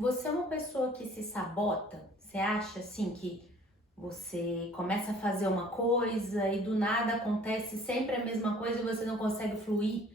Você é uma pessoa que se sabota? Você acha assim que você começa a fazer uma coisa e do nada acontece sempre a mesma coisa e você não consegue fluir,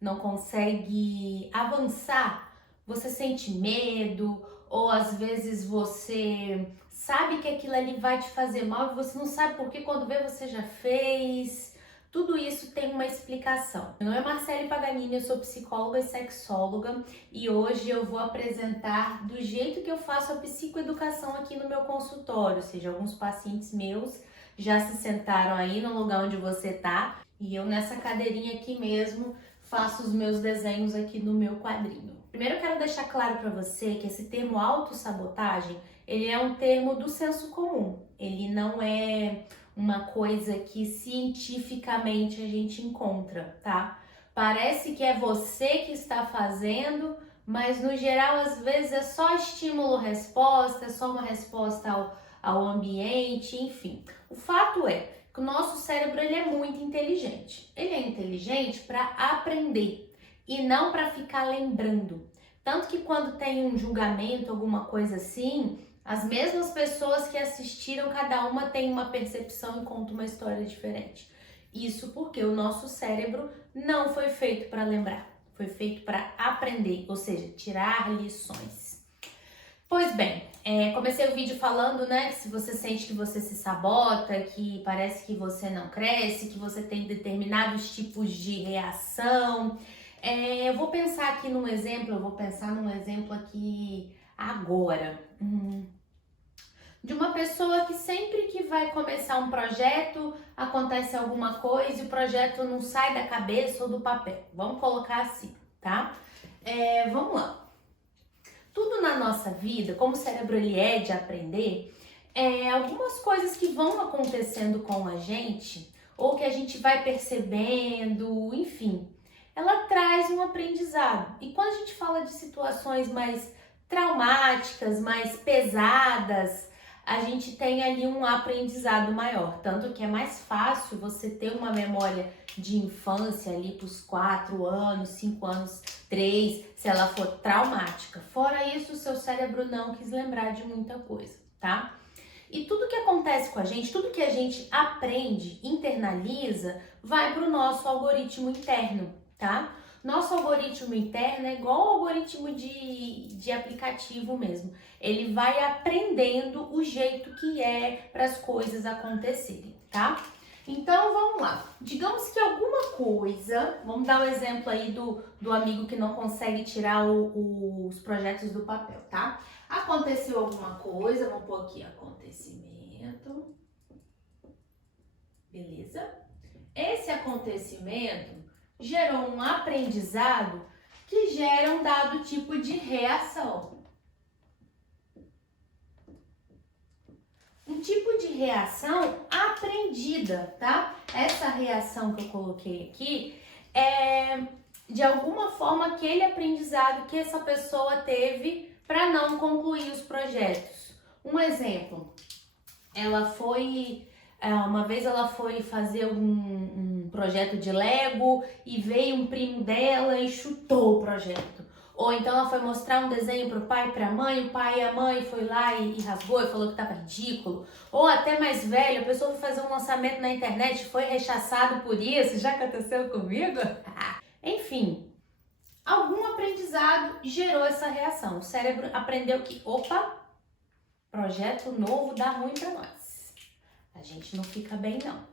não consegue avançar? Você sente medo ou às vezes você sabe que aquilo ali vai te fazer mal e você não sabe porque quando vê você já fez? Tudo isso tem uma explicação. Meu nome é Marcele Paganini, eu sou psicóloga e sexóloga e hoje eu vou apresentar do jeito que eu faço a psicoeducação aqui no meu consultório, ou seja, alguns pacientes meus já se sentaram aí no lugar onde você tá e eu nessa cadeirinha aqui mesmo faço os meus desenhos aqui no meu quadrinho. Primeiro eu quero deixar claro para você que esse termo autossabotagem, ele é um termo do senso comum, ele não é uma coisa que cientificamente a gente encontra, tá? Parece que é você que está fazendo, mas no geral às vezes é só estímulo-resposta, é só uma resposta ao ambiente, enfim. O fato é que o nosso cérebro ele é muito inteligente. Ele é inteligente para aprender e não para ficar lembrando. Tanto que quando tem um julgamento, alguma coisa assim, as mesmas pessoas que assistiram, cada uma tem uma percepção e conta uma história diferente. Isso porque o nosso cérebro não foi feito para lembrar, foi feito para aprender, ou seja, tirar lições. Pois bem, comecei o vídeo falando, né, que se você sente que você se sabota, que parece que você não cresce, que você tem determinados tipos de reação. Eu vou pensar aqui num exemplo, aqui agora. De uma pessoa que sempre que vai começar um projeto, acontece alguma coisa e o projeto não sai da cabeça ou do papel. Vamos colocar assim, tá? Vamos lá. Tudo na nossa vida, como o cérebro ele é de aprender, algumas coisas que vão acontecendo com a gente, ou que a gente vai percebendo, enfim, ela traz um aprendizado. E quando a gente fala de situações mais traumáticas, mais pesadas, a gente tem ali um aprendizado maior. Tanto que é mais fácil você ter uma memória de infância ali para os 4 anos, 5 anos, 3, se ela for traumática. Fora isso, o seu cérebro não quis lembrar de muita coisa, tá? E tudo que acontece com a gente, tudo que a gente aprende, internaliza, vai para o nosso algoritmo interno, tá? Nosso algoritmo interno é igual ao algoritmo de aplicativo mesmo. Ele vai aprendendo o jeito que é para as coisas acontecerem, tá? Então vamos lá. Digamos que alguma coisa, vamos dar um exemplo aí do amigo que não consegue tirar os projetos do papel, tá? Aconteceu alguma coisa, vamos pôr aqui acontecimento. Beleza? Esse acontecimento gerou um aprendizado que gera um dado tipo de reação. Um tipo de reação aprendida, tá? Essa reação que eu coloquei aqui é de alguma forma aquele aprendizado que essa pessoa teve para não concluir os projetos. Um exemplo, uma vez ela foi fazer um projeto de Lego e veio um primo dela e chutou o projeto. Ou então ela foi mostrar um desenho pro pai e pra mãe, o pai e a mãe foi lá e rasgou e falou que tava ridículo. Ou até mais velho, a pessoa foi fazer um lançamento na internet e foi rechaçado por isso. Já aconteceu comigo? Enfim, algum aprendizado gerou essa reação. O cérebro aprendeu que, opa, projeto novo dá ruim pra nós. A gente não fica bem não.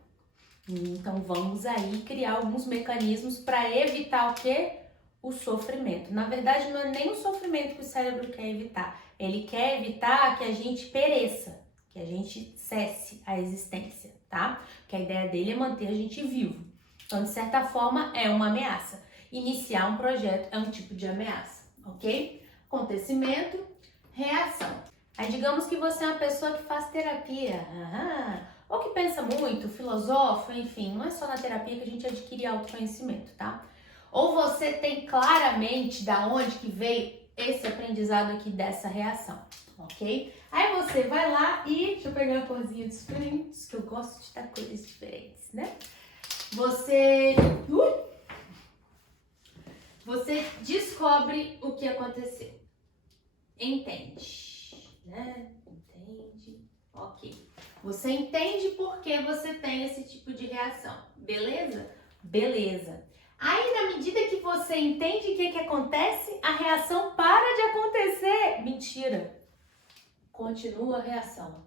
Então vamos aí criar alguns mecanismos para evitar o quê? O sofrimento. Na verdade, não é nem o sofrimento que o cérebro quer evitar. Ele quer evitar que a gente pereça, que a gente cesse a existência, tá? Porque a ideia dele é manter a gente vivo. Então, de certa forma, é uma ameaça. Iniciar um projeto é um tipo de ameaça, ok? Acontecimento, reação. Aí, digamos que você é uma pessoa que faz terapia, ou que pensa muito, filosofa, enfim, não é só na terapia que a gente adquire autoconhecimento, tá? Ou você tem claramente da onde que veio esse aprendizado aqui dessa reação, ok? Aí você vai lá e, deixa eu pegar uma corzinha diferente, que eu gosto de dar cores diferentes, né? Você descobre o que aconteceu. entende, né? Entende, ok. Você entende por que você tem esse tipo de reação, beleza? Beleza. Aí, na medida que você entende o que acontece, a reação para de acontecer. Mentira. Continua a reação.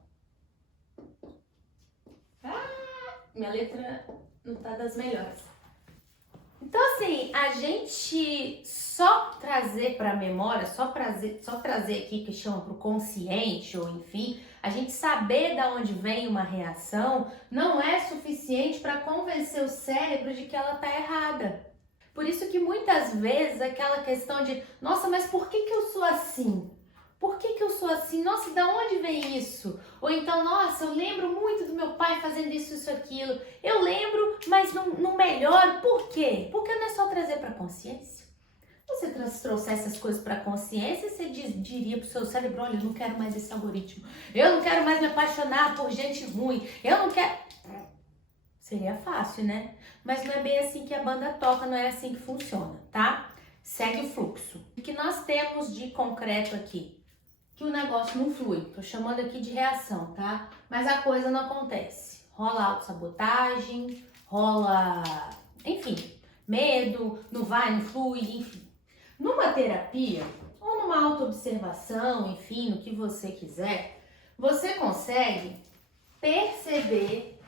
Minha letra não tá das melhores. Então, assim, a gente só trazer para a memória, só trazer aqui que chama para o consciente, ou enfim, a gente saber de onde vem uma reação, não é suficiente para convencer o cérebro de que ela tá errada. Por isso que muitas vezes aquela questão de, nossa, mas por que eu sou assim? Por que eu sou assim? Nossa, de onde vem isso? Ou então, nossa, eu lembro muito do meu pai fazendo isso, aquilo. Eu lembro, mas não melhoro. Por quê? Porque não é só trazer para a consciência. Se você trouxesse essas coisas para a consciência, você diria para o seu cérebro, olha, eu não quero mais esse algoritmo. Eu não quero mais me apaixonar por gente ruim. Eu não quero... Seria fácil, né? Mas não é bem assim que a banda toca, não é assim que funciona, tá? Segue o fluxo. O que nós temos de concreto aqui? Que o negócio não flui. Tô chamando aqui de reação, tá? Mas a coisa não acontece. Rola autossabotagem, rola, enfim, medo, não vai, não flui, enfim. Numa terapia ou numa autoobservação, enfim, no que você quiser, você consegue perceber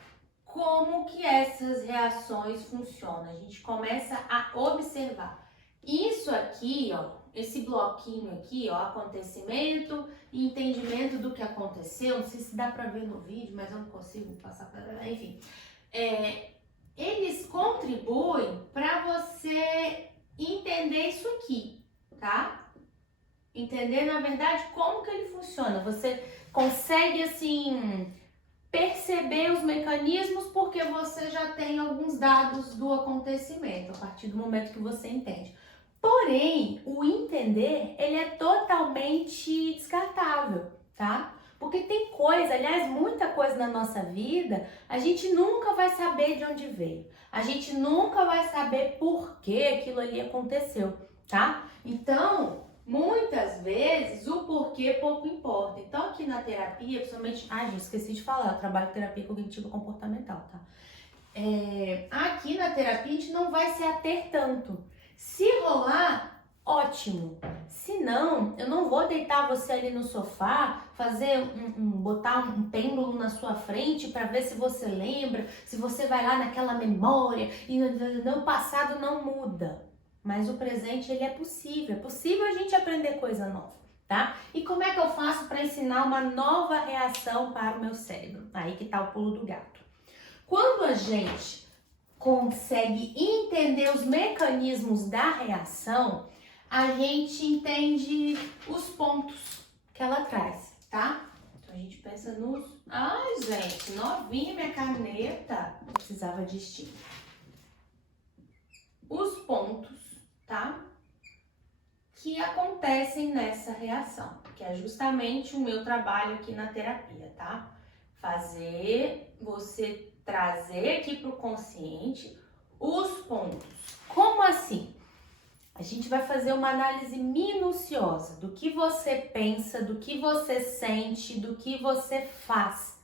como que essas reações funcionam. A gente começa a observar. Isso aqui, ó, esse bloquinho aqui, ó, acontecimento e entendimento do que aconteceu, não sei se dá pra ver no vídeo, mas eu não consigo passar pra... Enfim, eles contribuem para você entender isso aqui, tá? Entender, na verdade, como que ele funciona. Você consegue, assim, perceber os mecanismos porque você já tem alguns dados do acontecimento, a partir do momento que você entende. Porém, o entender, ele é totalmente descartável, tá? Porque tem coisa, aliás, muita coisa na nossa vida, a gente nunca vai saber de onde veio. A gente nunca vai saber por que aquilo ali aconteceu, tá? Então, muitas vezes, o porquê pouco importa. Então, aqui na terapia, principalmente... gente, esqueci de falar, eu trabalho em terapia cognitiva comportamental, tá? Aqui na terapia, a gente não vai se ater tanto. Se rolar, ótimo. Se não, eu não vou deitar você ali no sofá, fazer botar um pêndulo na sua frente para ver se você lembra, se você vai lá naquela memória e no passado não muda. Mas o presente, ele é possível a gente aprender coisa nova, tá? E como é que eu faço para ensinar uma nova reação para o meu cérebro? Aí que tá o pulo do gato. Quando a gente consegue entender os mecanismos da reação, a gente entende os pontos que ela traz, tá? Então a gente pensa nos... Ai, gente, novinha minha caneta. Eu precisava de estilo. Os pontos, tá? Que acontecem nessa reação, que é justamente o meu trabalho aqui na terapia, tá? Fazer você trazer aqui para o consciente os pontos. Como assim? A gente vai fazer uma análise minuciosa do que você pensa, do que você sente, do que você faz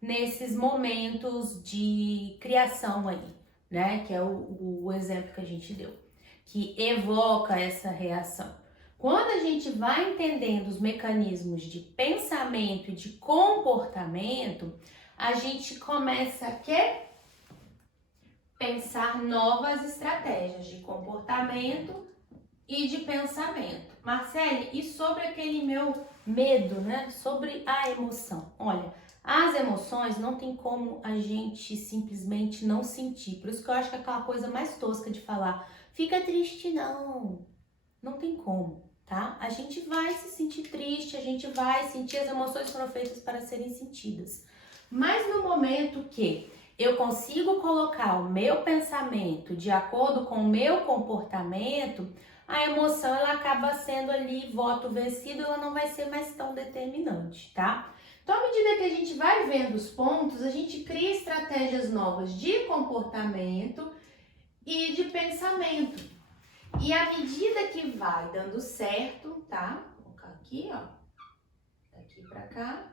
nesses momentos de criação aí, né? Que é o exemplo que a gente deu, que evoca essa reação. Quando a gente vai entendendo os mecanismos de pensamento e de comportamento, a gente começa a pensar novas estratégias de comportamento e de pensamento. Marcele, e sobre aquele meu medo, né? Sobre a emoção. Olha, as emoções não tem como a gente simplesmente não sentir. Por isso que eu acho que é aquela coisa mais tosca de falar, fica triste não. Não tem como, tá? A gente vai se sentir triste, a gente vai sentir, as emoções foram feitas para serem sentidas. Mas no momento que eu consigo colocar o meu pensamento de acordo com o meu comportamento, a emoção ela acaba sendo ali voto vencido, ela não vai ser mais tão determinante, tá? Então, à medida que a gente vai vendo os pontos, a gente cria estratégias novas de comportamento e de pensamento. E à medida que vai dando certo, tá? Vou colocar aqui, ó. Daqui pra cá.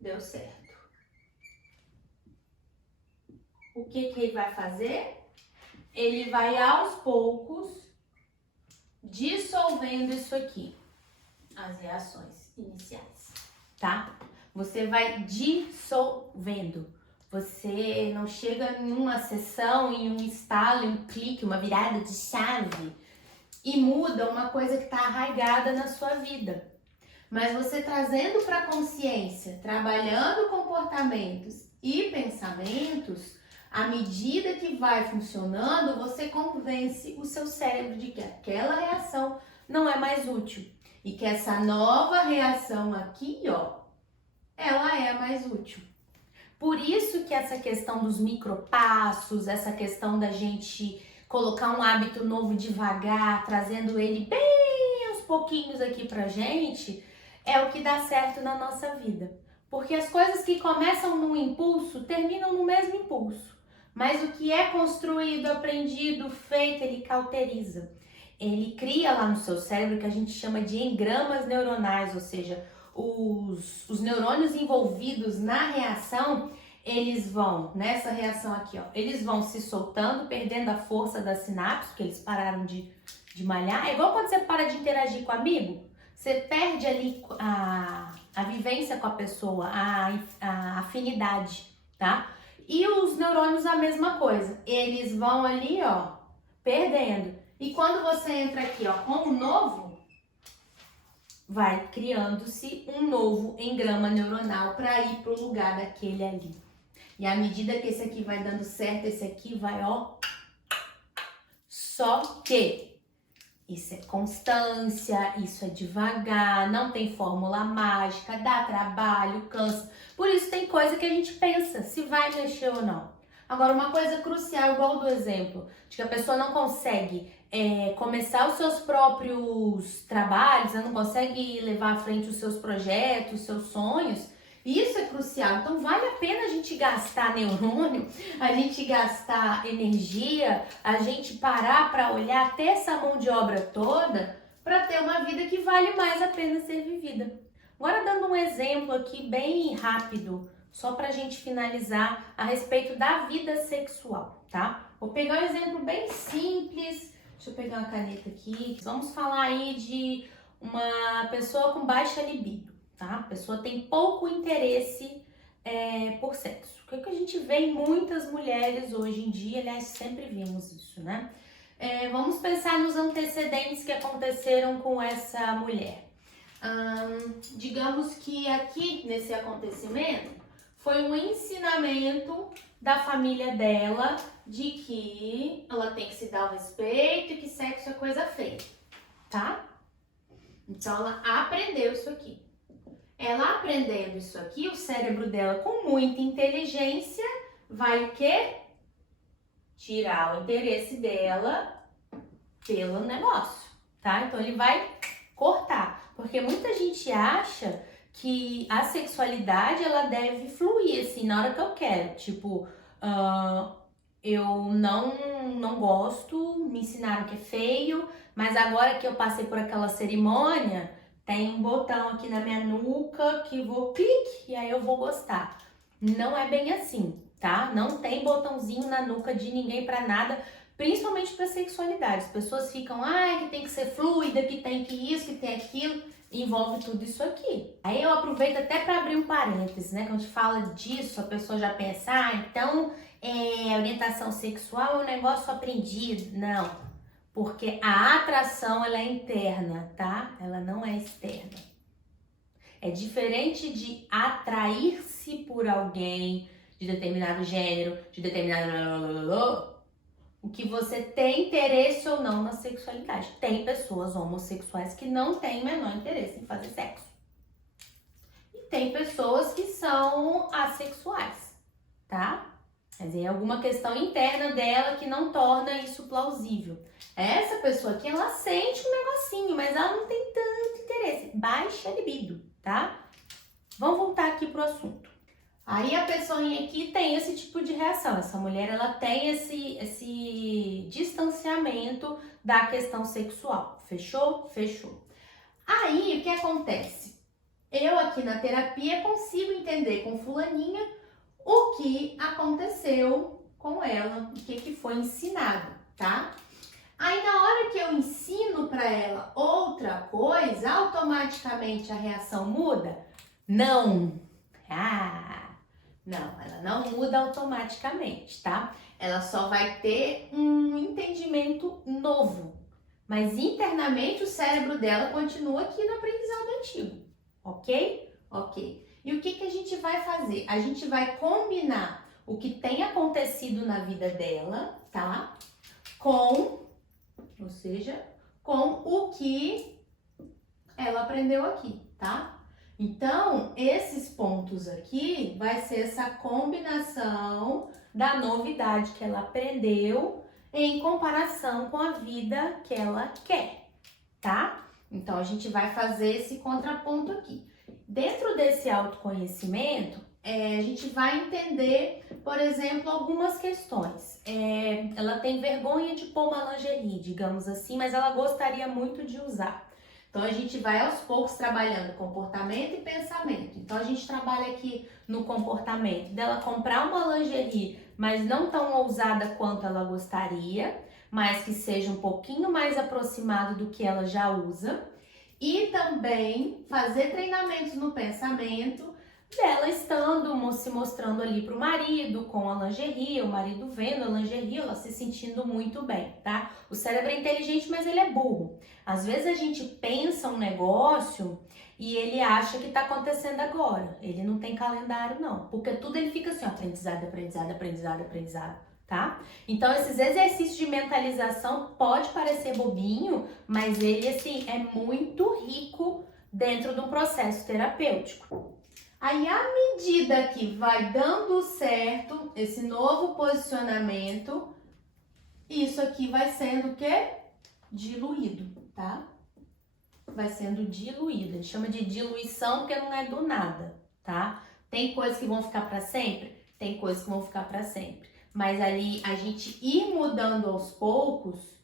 Deu certo. O que ele vai fazer? Ele vai aos poucos dissolvendo isso aqui, as reações iniciais, tá? Você vai dissolvendo. Você não chega em uma sessão, em um estalo, em um clique, uma virada de chave e muda uma coisa que está arraigada na sua vida. Mas você trazendo para a consciência, trabalhando comportamentos e pensamentos, à medida que vai funcionando, você convence o seu cérebro de que aquela reação não é mais útil. E que essa nova reação aqui, ó, ela é mais útil. Por isso que essa questão dos micropassos, essa questão da gente colocar um hábito novo devagar, trazendo ele bem aos pouquinhos aqui pra gente, é o que dá certo na nossa vida. Porque as coisas que começam num impulso, terminam no mesmo impulso. Mas o que é construído, aprendido, feito, ele cauteriza. Ele cria lá no seu cérebro o que a gente chama de engramas neuronais, ou seja, os neurônios envolvidos na reação, eles vão, nessa reação aqui, ó, eles vão se soltando, perdendo a força das sinapses, porque eles pararam de malhar. É igual quando você para de interagir com um amigo, você perde ali a vivência com a pessoa, a afinidade, tá? E os neurônios a mesma coisa, eles vão ali, ó, perdendo. E quando você entra aqui, ó, com o novo, vai criando-se um novo engrama neuronal para ir pro lugar daquele ali. E à medida que esse aqui vai dando certo, esse aqui vai, ó. Só que isso é constância, isso é devagar, não tem fórmula mágica, dá trabalho, cansa. Por isso tem coisa que a gente pensa se vai mexer ou não. Agora, uma coisa crucial, igual do exemplo, de que a pessoa não consegue começar os seus próprios trabalhos, não consegue levar à frente os seus projetos, os seus sonhos, isso é crucial. Então, vale a pena a gente gastar neurônio, a gente gastar energia, a gente parar para olhar, ter essa mão de obra toda para ter uma vida que vale mais a pena ser vivida. Agora, dando um exemplo aqui bem rápido, só para a gente finalizar a respeito da vida sexual, tá? Vou pegar um exemplo bem simples. Deixa eu pegar uma caneta aqui. Vamos falar aí de uma pessoa com baixa libido, tá? A pessoa tem pouco interesse por sexo. O que a gente vê em muitas mulheres hoje em dia, aliás, sempre vimos isso, né? Vamos pensar nos antecedentes que aconteceram com essa mulher. Digamos que aqui, nesse acontecimento, foi um ensinamento da família dela de que ela tem que se dar o respeito e que sexo é coisa feia, tá? Então ela aprendeu isso aqui. Ela aprendendo isso aqui, o cérebro dela com muita inteligência vai o quê? Tirar o interesse dela pelo negócio, tá? Então ele vai cortar, porque muita gente acha que a sexualidade ela deve fluir assim na hora que eu quero, tipo, eu não gosto, me ensinaram que é feio, mas agora que eu passei por aquela cerimônia, tem um botão aqui na minha nuca que vou clique e aí eu vou gostar. Não é bem assim, tá? Não tem botãozinho na nuca de ninguém pra nada, principalmente pra sexualidade. As pessoas ficam, que tem que ser fluida, que tem que isso, que tem aquilo. Envolve tudo isso aqui. Aí eu aproveito até para abrir um parênteses, né? Quando a gente fala disso, a pessoa já pensa, então orientação sexual é um negócio aprendido. Não, porque a atração ela é interna, tá? Ela não é externa. É diferente de atrair-se por alguém de determinado gênero, de determinado... O que você tem interesse ou não na sexualidade. Tem pessoas homossexuais que não têm o menor interesse em fazer sexo. E tem pessoas que são assexuais, tá? Quer dizer, é alguma questão interna dela que não torna isso plausível. Essa pessoa aqui, ela sente um negocinho, mas ela não tem tanto interesse. Baixa libido, tá? Vamos voltar aqui pro assunto. Aí a pessoinha aqui tem esse tipo de reação. Essa mulher, ela tem esse distanciamento da questão sexual. Fechou? Fechou. Aí, o que acontece? Eu aqui na terapia consigo entender com fulaninha o que aconteceu com ela, o que foi ensinado, tá? Aí na hora que eu ensino para ela outra coisa, automaticamente a reação muda? Não. Não, ela não muda automaticamente, tá? Ela só vai ter um entendimento novo. Mas internamente o cérebro dela continua aqui no aprendizado antigo, ok? Ok. E o que a gente vai fazer? A gente vai combinar o que tem acontecido na vida dela, tá? Ou seja, com o que ela aprendeu aqui, tá? Então, esses pontos aqui vai ser essa combinação da novidade que ela aprendeu em comparação com a vida que ela quer, tá? Então, a gente vai fazer esse contraponto aqui. Dentro desse autoconhecimento, a gente vai entender, por exemplo, algumas questões. Ela tem vergonha de pôr uma lingerie, digamos assim, mas ela gostaria muito de usar. Então, a gente vai aos poucos trabalhando comportamento e pensamento. Então, a gente trabalha aqui no comportamento dela comprar uma lingerie, mas não tão ousada quanto ela gostaria, mas que seja um pouquinho mais aproximado do que ela já usa. E também fazer treinamentos no pensamento dela estando, se mostrando ali pro marido com a lingerie, o marido vendo a lingerie, ela se sentindo muito bem, tá? O cérebro é inteligente, mas ele é burro. Às vezes a gente pensa um negócio e ele acha que tá acontecendo agora. Ele não tem calendário, não. Porque tudo ele fica assim, ó, aprendizado, aprendizado, aprendizado, aprendizado, tá? Então, esses exercícios de mentalização pode parecer bobinho, mas ele, assim, é muito rico dentro de um processo terapêutico. Aí, à medida que vai dando certo esse novo posicionamento, isso aqui vai sendo o quê? Diluído, tá? Vai sendo diluído. A gente chama de diluição porque não é do nada, tá? Tem coisas que vão ficar para sempre? Tem coisas que vão ficar para sempre. Mas ali, a gente ir mudando aos poucos,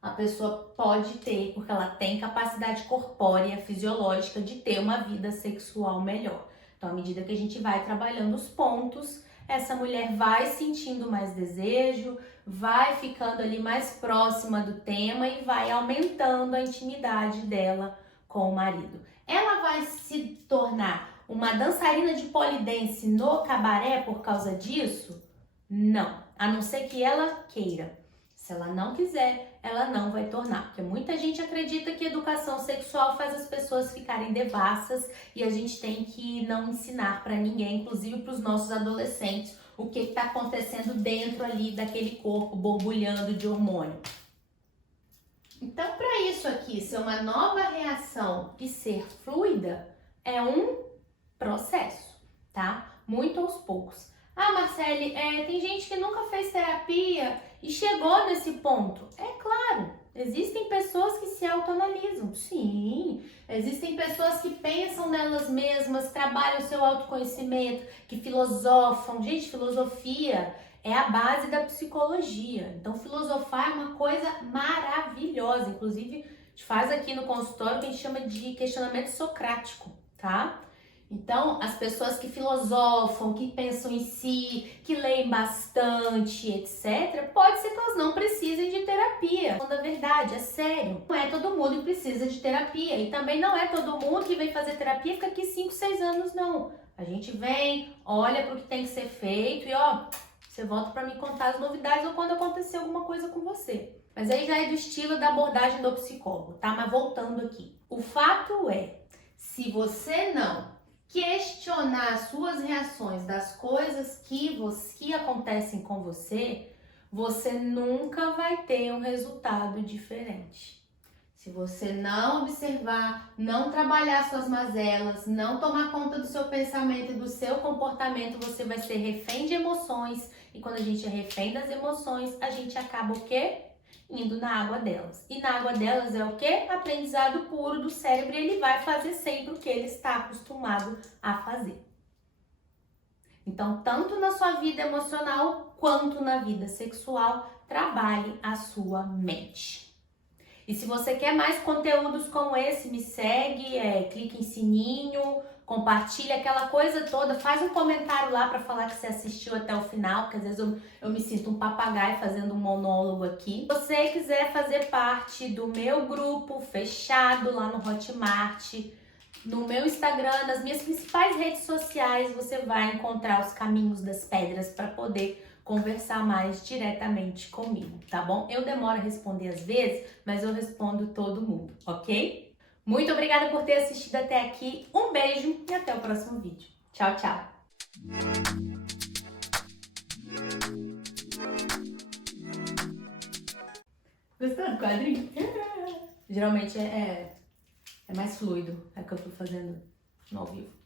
a pessoa pode ter, porque ela tem capacidade corpórea, fisiológica de ter uma vida sexual melhor. Então, à medida que a gente vai trabalhando os pontos, essa mulher vai sentindo mais desejo, vai ficando ali mais próxima do tema e vai aumentando a intimidade dela com o marido. Ela vai se tornar uma dançarina de pole dance no cabaré por causa disso? Não, a não ser que ela queira. Se ela não quiser, ela não vai tornar. Porque muita gente acredita que educação sexual faz as pessoas ficarem devassas e a gente tem que não ensinar para ninguém, inclusive para os nossos adolescentes, o que está acontecendo dentro ali daquele corpo borbulhando de hormônio. Então, para isso aqui ser uma nova reação e ser fluida, é um processo, tá? Muito aos poucos. Ah, Marcele, tem gente que nunca fez terapia e chegou nesse ponto. É claro, existem pessoas que se autoanalisam, sim. Existem pessoas que pensam nelas mesmas, trabalham o seu autoconhecimento, que filosofam. Gente, filosofia é a base da psicologia. Então, filosofar é uma coisa maravilhosa. Inclusive, a gente faz aqui no consultório o que a gente chama de questionamento socrático, tá? Então, as pessoas que filosofam, que pensam em si, que leem bastante, etc., pode ser que elas não precisem de terapia. Da verdade, é sério. Não é todo mundo que precisa de terapia. E também não é todo mundo que vem fazer terapia e fica aqui 5, 6 anos, não. A gente vem, olha para o que tem que ser feito e ó, você volta para me contar as novidades ou quando acontecer alguma coisa com você. Mas aí já é do estilo da abordagem do psicólogo, tá? Mas voltando aqui. O fato é, se você não questionar as suas reações das coisas que acontecem com você, você nunca vai ter um resultado diferente. Se você não observar, não trabalhar suas mazelas, não tomar conta do seu pensamento e do seu comportamento, você vai ser refém de emoções. E quando a gente é refém das emoções, a gente acaba o quê? Indo na água delas. E na água delas é o quê? Aprendizado puro do cérebro, e ele vai fazer sempre o que ele está acostumado a fazer. Então, tanto na sua vida emocional quanto na vida sexual, trabalhe a sua mente. E se você quer mais conteúdos como esse, me segue, clica em sininho, compartilha aquela coisa toda, faz um comentário lá para falar que você assistiu até o final, porque às vezes eu me sinto um papagaio fazendo um monólogo aqui. Se você quiser fazer parte do meu grupo fechado lá no Hotmart, no meu Instagram, nas minhas principais redes sociais, você vai encontrar os caminhos das pedras para poder conversar mais diretamente comigo, tá bom? Eu demoro a responder às vezes, mas eu respondo todo mundo, ok? Muito obrigada por ter assistido até aqui. Um beijo e até o próximo vídeo. Tchau, tchau! Gostou do quadrinho? Geralmente é mais fluido, é o que eu tô fazendo no ao vivo.